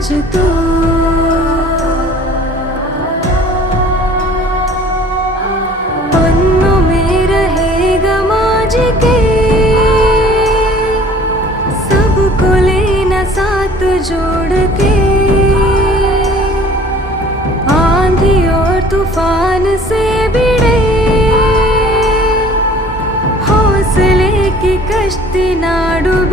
आज तू। पन्नों में रहेगा माज के, सबको लेना साथ जोड़ के। आंधी और तूफान से भिड़े हौसले की कश्ती ना डूबे।